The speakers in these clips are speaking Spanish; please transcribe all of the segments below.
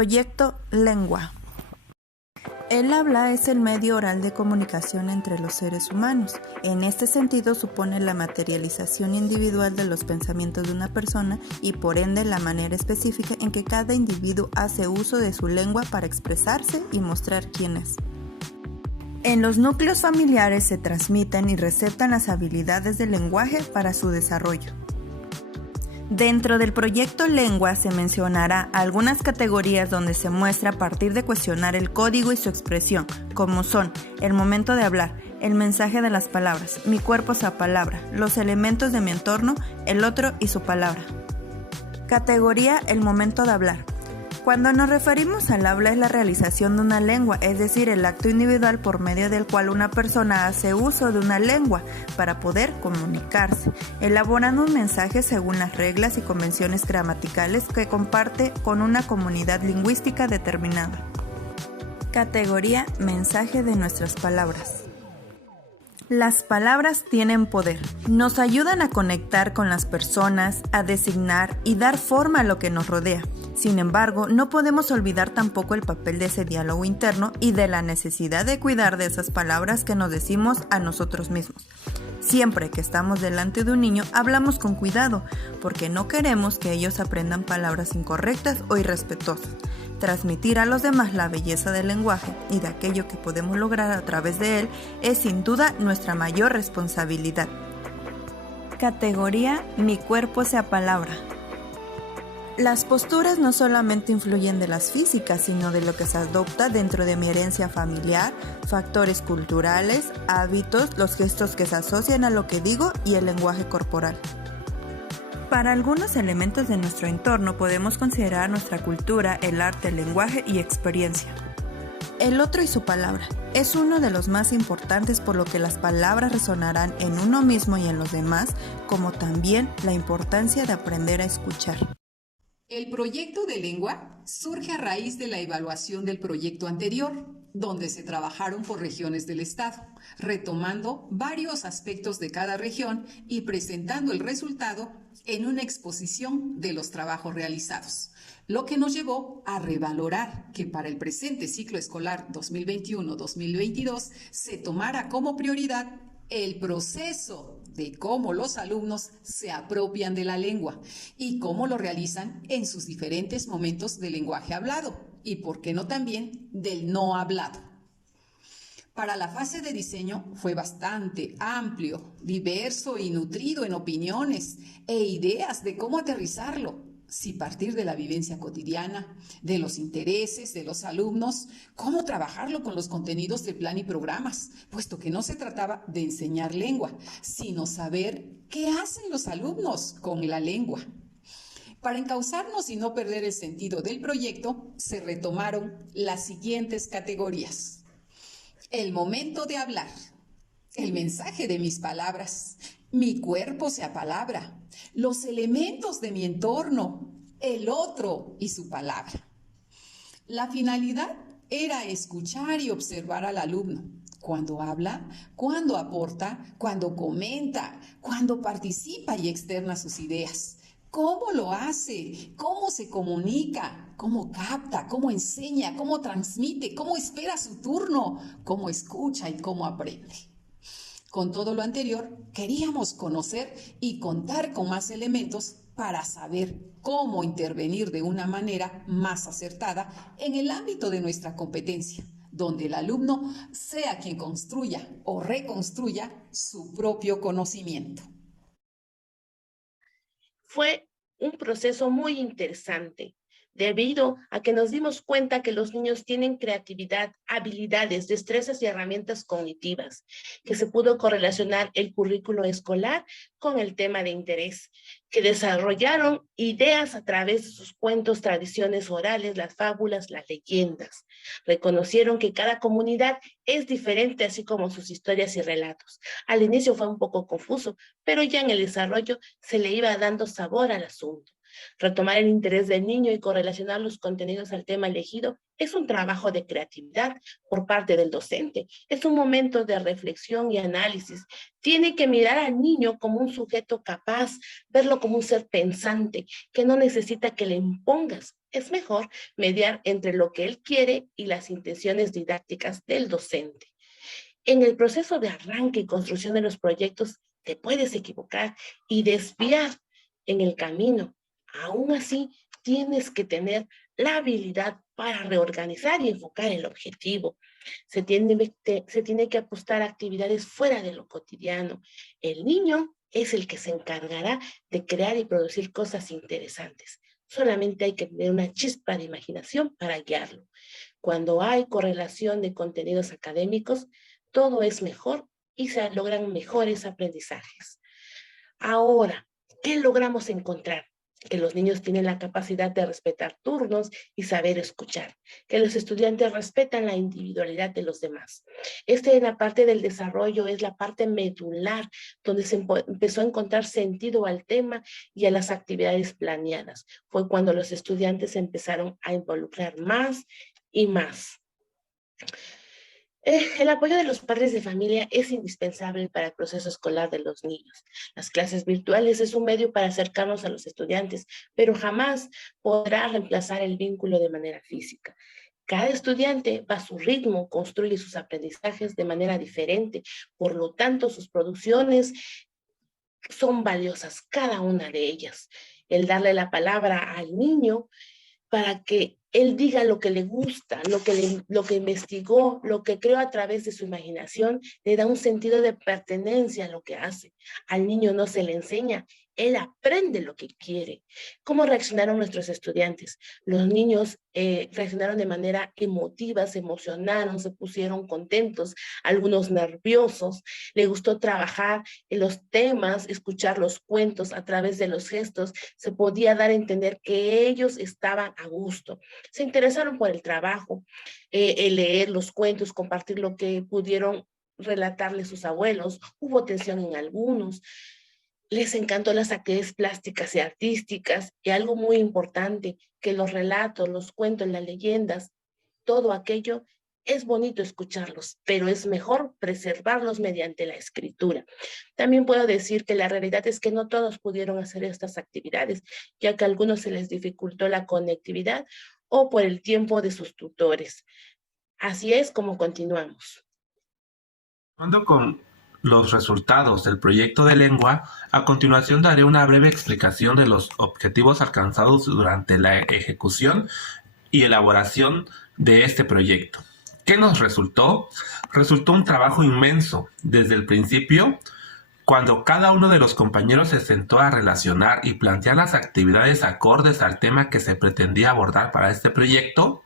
Proyecto Lengua. El habla es el medio oral de comunicación entre los seres humanos. En este sentido supone la materialización individual de los pensamientos de una persona y por ende la manera específica en que cada individuo hace uso de su lengua para expresarse y mostrar quién es. En los núcleos familiares se transmiten y receptan las habilidades del lenguaje para su desarrollo. Dentro del proyecto Lengua se mencionará algunas categorías donde se muestra a partir de cuestionar el código y su expresión, como son el momento de hablar, el mensaje de las palabras, mi cuerpo se apalabra, los elementos de mi entorno, el otro y su palabra. Categoría el momento de hablar. Cuando nos referimos al habla es la realización de una lengua, es decir, el acto individual por medio del cual una persona hace uso de una lengua para poder comunicarse, elaborando un mensaje según las reglas y convenciones gramaticales que comparte con una comunidad lingüística determinada. Categoría mensaje de nuestras palabras. Las palabras tienen poder, nos ayudan a conectar con las personas, a designar y dar forma a lo que nos rodea. Sin embargo, no podemos olvidar tampoco el papel de ese diálogo interno y de la necesidad de cuidar de esas palabras que nos decimos a nosotros mismos. Siempre que estamos delante de un niño, hablamos con cuidado, porque no queremos que ellos aprendan palabras incorrectas o irrespetuosas. Transmitir a los demás la belleza del lenguaje y de aquello que podemos lograr a través de él es sin duda nuestra mayor responsabilidad. Categoría Mi cuerpo se apalabra. Las posturas no solamente influyen de las físicas, sino de lo que se adopta dentro de mi herencia familiar, factores culturales, hábitos, los gestos que se asocian a lo que digo y el lenguaje corporal. Para algunos elementos de nuestro entorno podemos considerar nuestra cultura, el arte, el lenguaje y experiencia. El otro y su palabra es uno de los más importantes, por lo que las palabras resonarán en uno mismo y en los demás, como también la importancia de aprender a escuchar. El proyecto de lengua surge a raíz de la evaluación del proyecto anterior, donde se trabajaron por regiones del estado, retomando varios aspectos de cada región y presentando el resultado en una exposición de los trabajos realizados, lo que nos llevó a revalorar que para el presente ciclo escolar 2021-2022 se tomara como prioridad el proceso de cómo los alumnos se apropian de la lengua y cómo lo realizan en sus diferentes momentos de lenguaje hablado y, por qué no también, del no hablado. Para la fase de diseño fue bastante amplio, diverso y nutrido en opiniones e ideas de cómo aterrizarlo. Si partir de la vivencia cotidiana, de los intereses de los alumnos, cómo trabajarlo con los contenidos del plan y programas, puesto que no se trataba de enseñar lengua, sino saber qué hacen los alumnos con la lengua. Para encauzarnos y no perder el sentido del proyecto, se retomaron las siguientes categorías. El momento de hablar, el mensaje de mis palabras, mi cuerpo se apalabra, los elementos de mi entorno, el otro y su palabra. La finalidad era escuchar y observar al alumno, cuando habla, cuando aporta, cuando comenta, cuando participa y externa sus ideas. ¿Cómo lo hace? ¿Cómo se comunica? ¿Cómo capta? ¿Cómo enseña? ¿Cómo transmite? ¿Cómo espera su turno? ¿Cómo escucha y cómo aprende? Con todo lo anterior, queríamos conocer y contar con más elementos para saber cómo intervenir de una manera más acertada en el ámbito de nuestra competencia, donde el alumno sea quien construya o reconstruya su propio conocimiento. Fue un proceso muy interesante, debido a que nos dimos cuenta que los niños tienen creatividad, habilidades, destrezas y herramientas cognitivas, que se pudo correlacionar el currículo escolar con el tema de interés, que desarrollaron ideas a través de sus cuentos, tradiciones orales, las fábulas, las leyendas. Reconocieron que cada comunidad es diferente, así como sus historias y relatos. Al inicio fue un poco confuso, pero ya en el desarrollo se le iba dando sabor al asunto. Retomar el interés del niño y correlacionar los contenidos al tema elegido es un trabajo de creatividad por parte del docente. Es un momento de reflexión y análisis. Tiene que mirar al niño como un sujeto capaz, verlo como un ser pensante, que no necesita que le impongas es mejor mediar entre lo que él quiere y las intenciones didácticas del docente. En el proceso de arranque y construcción de los proyectos, te puedes equivocar y desviar en el camino. Aún así, tienes que tener la habilidad para reorganizar y enfocar el objetivo. Se tiene que apostar a actividades fuera de lo cotidiano. El niño es el que se encargará de crear y producir cosas interesantes. Solamente hay que tener una chispa de imaginación para guiarlo. Cuando hay correlación de contenidos académicos, todo es mejor y se logran mejores aprendizajes. Ahora, ¿qué logramos encontrar? Que los niños tienen la capacidad de respetar turnos y saber escuchar, que los estudiantes respetan la individualidad de los demás. En la parte del desarrollo es la parte medular, donde se empezó a encontrar sentido al tema y a las actividades planeadas. Fue cuando los estudiantes empezaron a involucrar más y más. El apoyo de los padres de familia es indispensable para el proceso escolar de los niños. Las clases virtuales es un medio para acercarnos a los estudiantes, pero jamás podrá reemplazar el vínculo de manera física. Cada estudiante va a su ritmo, construye sus aprendizajes de manera diferente, por lo tanto sus producciones son valiosas, cada una de ellas. El darle la palabra al niño para que él diga lo que le gusta, lo que investigó, lo que creó a través de su imaginación, le da un sentido de pertenencia a lo que hace. Al niño no se le enseña, él aprende lo que quiere. ¿Cómo reaccionaron nuestros estudiantes? Los niños reaccionaron de manera emotiva, se emocionaron, se pusieron contentos, algunos nerviosos. Les gustó trabajar en los temas, escuchar los cuentos a través de los gestos. Se podía dar a entender que ellos estaban a gusto. Se interesaron por el trabajo, leer los cuentos, compartir lo que pudieron relatarles sus abuelos. Hubo tensión en algunos. Les encantó las actividades plásticas y artísticas, y algo muy importante, que los relatos, los cuentos, las leyendas, todo aquello es bonito escucharlos, pero es mejor preservarlos mediante la escritura. También puedo decir que la realidad es que no todos pudieron hacer estas actividades, ya que a algunos se les dificultó la conectividad o por el tiempo de sus tutores. Así es como continuamos. Con los resultados del proyecto de lengua, a continuación daré una breve explicación de los objetivos alcanzados durante la ejecución y elaboración de este proyecto. ¿Qué nos resultó? Resultó un trabajo inmenso desde el principio, cuando cada uno de los compañeros se sentó a relacionar y plantear las actividades acordes al tema que se pretendía abordar para este proyecto.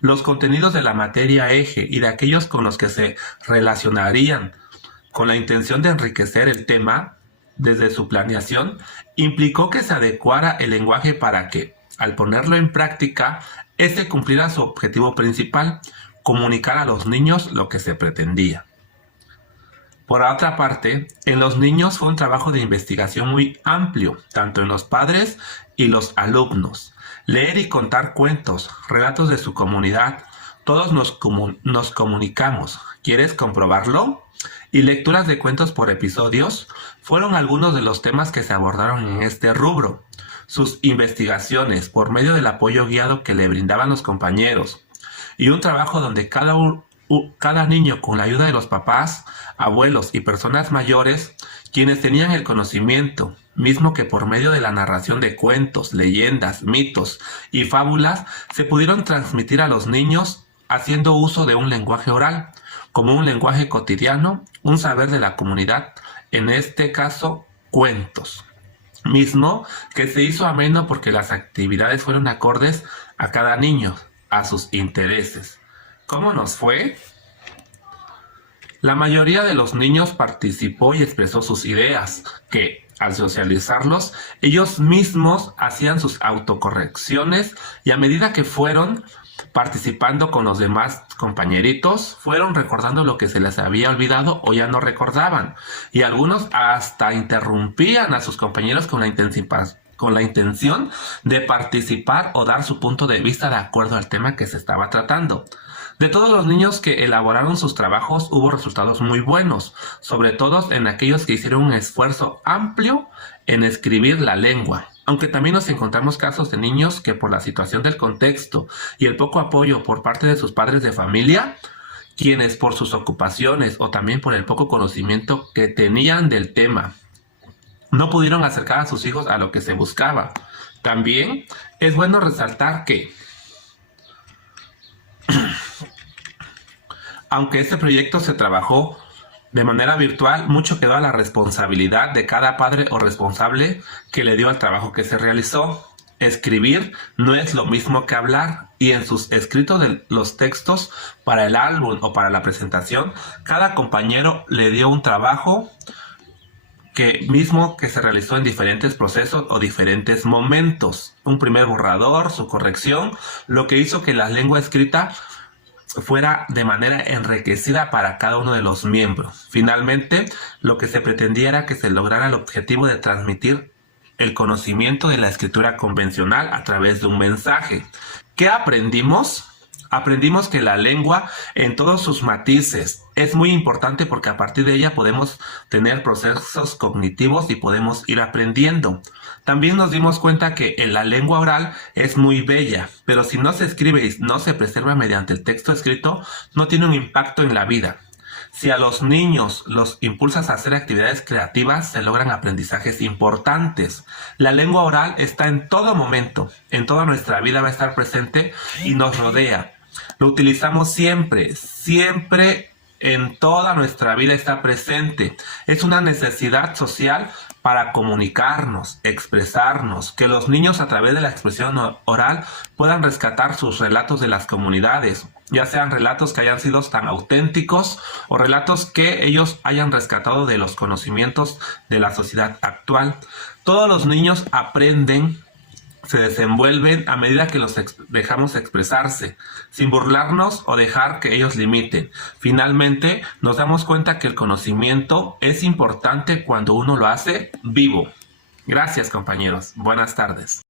Los contenidos de la materia eje y de aquellos con los que se relacionarían con la intención de enriquecer el tema desde su planeación, implicó que se adecuara el lenguaje para que, al ponerlo en práctica, este cumpliera su objetivo principal, comunicar a los niños lo que se pretendía. Por otra parte, en los niños fue un trabajo de investigación muy amplio, tanto en los padres y los alumnos. Leer y contar cuentos, relatos de su comunidad, todos nos comunicamos. ¿Quieres comprobarlo? Y lecturas de cuentos por episodios fueron algunos de los temas que se abordaron en este rubro. Sus investigaciones por medio del apoyo guiado que le brindaban los compañeros y un trabajo donde cada niño, con la ayuda de los papás, abuelos y personas mayores, quienes tenían el conocimiento, mismo que por medio de la narración de cuentos, leyendas, mitos y fábulas, se pudieron transmitir a los niños haciendo uso de un lenguaje oral, como un lenguaje cotidiano, un saber de la comunidad, en este caso, cuentos. Mismo que se hizo ameno porque las actividades fueron acordes a cada niño, a sus intereses. ¿Cómo nos fue? La mayoría de los niños participó y expresó sus ideas, que, al socializarlos, ellos mismos hacían sus autocorrecciones y a medida que fueron participando con los demás compañeritos, fueron recordando lo que se les había olvidado o ya no recordaban, y algunos hasta interrumpían a sus compañeros con la intención de participar o dar su punto de vista de acuerdo al tema que se estaba tratando. De todos los niños que elaboraron sus trabajos hubo resultados muy buenos, sobre todo en aquellos que hicieron un esfuerzo amplio en escribir la lengua, aunque también nos encontramos casos de niños que por la situación del contexto y el poco apoyo por parte de sus padres de familia, quienes por sus ocupaciones o también por el poco conocimiento que tenían del tema, no pudieron acercar a sus hijos a lo que se buscaba. También es bueno resaltar que, aunque este proyecto se trabajó de manera virtual, mucho quedó a la responsabilidad de cada padre o responsable que le dio al trabajo que se realizó. Escribir no es lo mismo que hablar, y en sus escritos de los textos para el álbum o para la presentación, cada compañero le dio un trabajo que se realizó en diferentes procesos o diferentes momentos. Un primer borrador, su corrección, lo que hizo que la lengua escrita fuera de manera enriquecida para cada uno de los miembros. Finalmente, lo que se pretendía era que se lograra el objetivo de transmitir el conocimiento de la escritura convencional a través de un mensaje. ¿Qué aprendimos? Aprendimos que la lengua en todos sus matices es muy importante porque a partir de ella podemos tener procesos cognitivos y podemos ir aprendiendo. También nos dimos cuenta que la lengua oral es muy bella, pero si no se escribe y no se preserva mediante el texto escrito, no tiene un impacto en la vida. Si a los niños los impulsas a hacer actividades creativas, se logran aprendizajes importantes. La lengua oral está en todo momento, en toda nuestra vida va a estar presente y nos rodea. Lo utilizamos siempre, siempre en toda nuestra vida está presente. Es una necesidad social para comunicarnos, expresarnos, que los niños a través de la expresión oral puedan rescatar sus relatos de las comunidades, ya sean relatos que hayan sido tan auténticos o relatos que ellos hayan rescatado de los conocimientos de la sociedad actual. Todos los niños aprenden, se desenvuelven a medida que los dejamos expresarse, sin burlarnos o dejar que ellos limiten. Finalmente, nos damos cuenta que el conocimiento es importante cuando uno lo hace vivo. Gracias, compañeros. Buenas tardes.